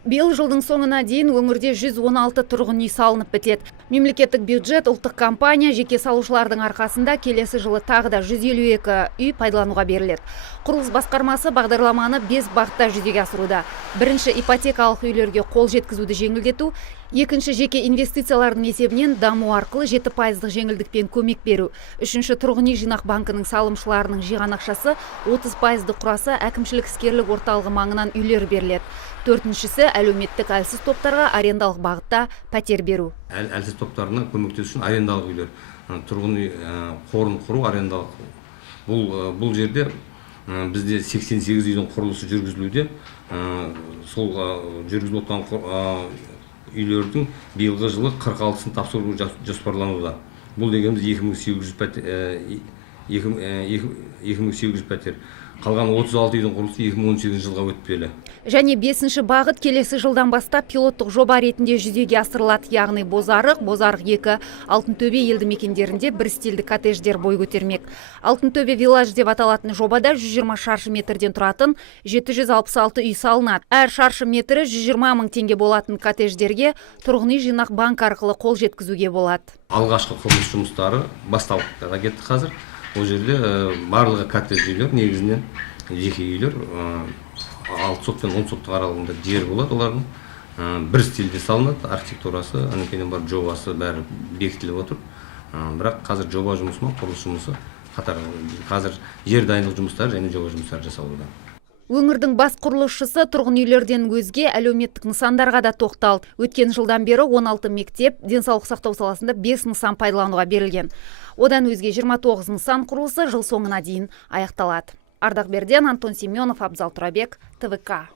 Биыл жылдың соңына дейін өңірде 116 тұрғын үй салынып бітеді. Мемлекеттік бюджет, ұлттық компания, жеке салушылардың арқасында келесі жылы тағы да 152 үй пайдалануға беріледі. Құрылыс басқармасы бағдарламаны 5 бағытта жүзеге асыруда. Бірінші, ипотекалық үйлерге қол жеткізуді жеңілдету. Екінші, жеке инвестициялардың есебінен даму арқылы 7% жеңілдікпен көмек беру. Үшінші, тұрғын үй жинақ банкінің салымшыларының жиған ақшасы 30% құраса, әкімшілік іскерлік орталығы маңынан үйлер беріледі. Төртіншісі, әлеуметтік әлсіз топтарға арендалық бағытта пәтер беру. Әлсіз топтарына көмектесу үшін арендалық үйлер, тұрғын үй қорын құру арендалық. Бұл жерде бізде 88 үйдің құрылысы жүргізілуде. Сол жүргізіліп отқан үйлердің биылғы жылы 46-сын тапсыру жоспарлануда. Бұл дегеніміз 2800 пәтер. Қалған 36 үйдің құрылысы 2018 жылға өтпелі. Және 5-ші бағыт келесі жылдан бастап пилоттық жоба ретінде жүзеге асырылады. Яғни Бозарық 2, Алтынтөбе елді мекендерінде бір стильді коттедждер бой көтермек. Алтынтөбе виллаж деп аталатын жобада 120 шаршы метрден тұратын 766 үй салынады. Әр шаршы метрі 120 мың теңге болатын коттедждерге тұрғын үй жинақ банк арқылы қол жеткізуге болады. Алғашқы құрылыс жұмыстары басталып кетті қазір. Ол жерде барлығы коттедж үйлер, негізінен жеке үйлер, 6 сот пен 10 соттың аралығында жер болады олардың. Бір стильде салынады, архитектурасы, анекенен бар жобасы бәрі бекітіліп отыр. Бірақ қазір жоба жұмысы, құрылыс жұмысы қатар, қазір жер дайындық жұмыстары және жоба жұмыстары жасалуда. Өңірдің бас құрылысшысы тұрғын үйлерден өзге әлеуметтік нысандарға да тоқталды. Өткен жылдан бері 16 мектеп, денсаулық сақтау саласында 5 нысан пайдалануға берілген. Одан өзге 29 нысан құрылысы жыл соңына дейін аяқталады. Ардақ Берден, Антон Семенов, Абзал Тұрабек, ТВК.